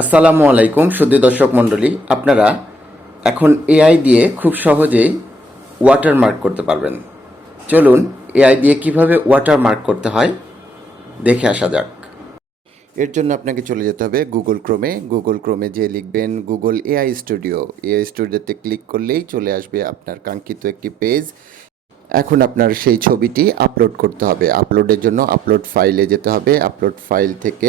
আসসালামু আলাইকুম সুধী দর্শক মণ্ডলী, আপনারা এখন এআই দিয়ে খুব সহজেই ওয়াটারমার্ক করতে পারবেন। চলুন এআই দিয়ে কিভাবে ওয়াটারমার্ক করতে হয় দেখে আসা যাক। এর জন্য আপনাকে চলে যেতে হবে গুগল ক্রোমে যে লিখবেন গুগল এআই স্টুডিওতে ক্লিক করলেই চলে আসবে আপনার কাঙ্ক্ষিত একটি পেজ। এখন আপনার সেই ছবিটি আপলোড করতে হবে। আপলোডের জন্য আপলোড ফাইলে যেতে হবে। আপলোড ফাইল থেকে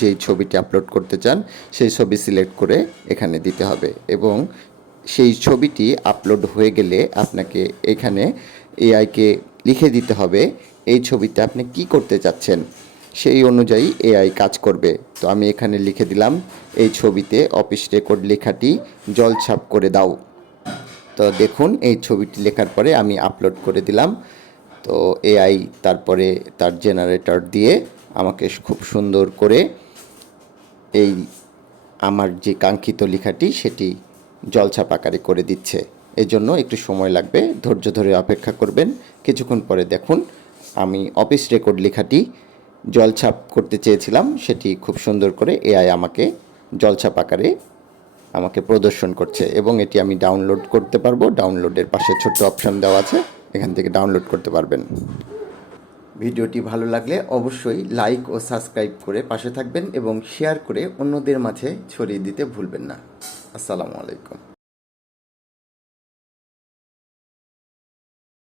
যেই ছবিটি আপলোড করতে চান সেই ছবি সিলেক্ট করে এখানে দিতে হবে এবং সেই ছবিটি আপলোড হয়ে গেলে আপনাকে এখানে এআইকে লিখে দিতে হবে এই ছবিতে আপনি কি করতে চাচ্ছেন, সেই অনুযায়ী এআই কাজ করবে। তো আমি এখানে লিখে দিলাম, এই ছবিতে অফিস রেকর্ড লেখাটি জলছাপ করে দাও। তো দেখুন এই ছবিটি লেখার পরে আমি আপলোড করে দিলাম। তো এআই তারপরে তার জেনারেটর দিয়ে আমাকে খুব সুন্দর করে এই আমার যে কাঙ্ক্ষিত লেখাটি সেটি জলছাপ আকারে করে দিচ্ছে। এজন্য একটু সময় লাগবে, ধৈর্য ধরে অপেক্ষা করবেন। কিছুক্ষণ পরে দেখুন আমি অফিস রেকর্ড লেখাটি জলছাপ করতে চেয়েছিলাম, সেটি খুব সুন্দর করে এআই আমাকে জলছাপ আকারে আমাকে প্রদর্শন করছে এবং এটি আমি ডাউনলোড করতে পারবো। ডাউনলোডের পাশে ছোট্ট অপশান দেওয়া আছে, এখান থেকে ডাউনলোড করতে পারবেন। ভিডিওটি ভালো লাগলে অবশ্যই লাইক ও সাবস্ক্রাইব করে পাশে থাকবেন এবং শেয়ার করে অন্যদের মাঝে ছড়িয়ে দিতে ভুলবেন না। আসসালামু আলাইকুম।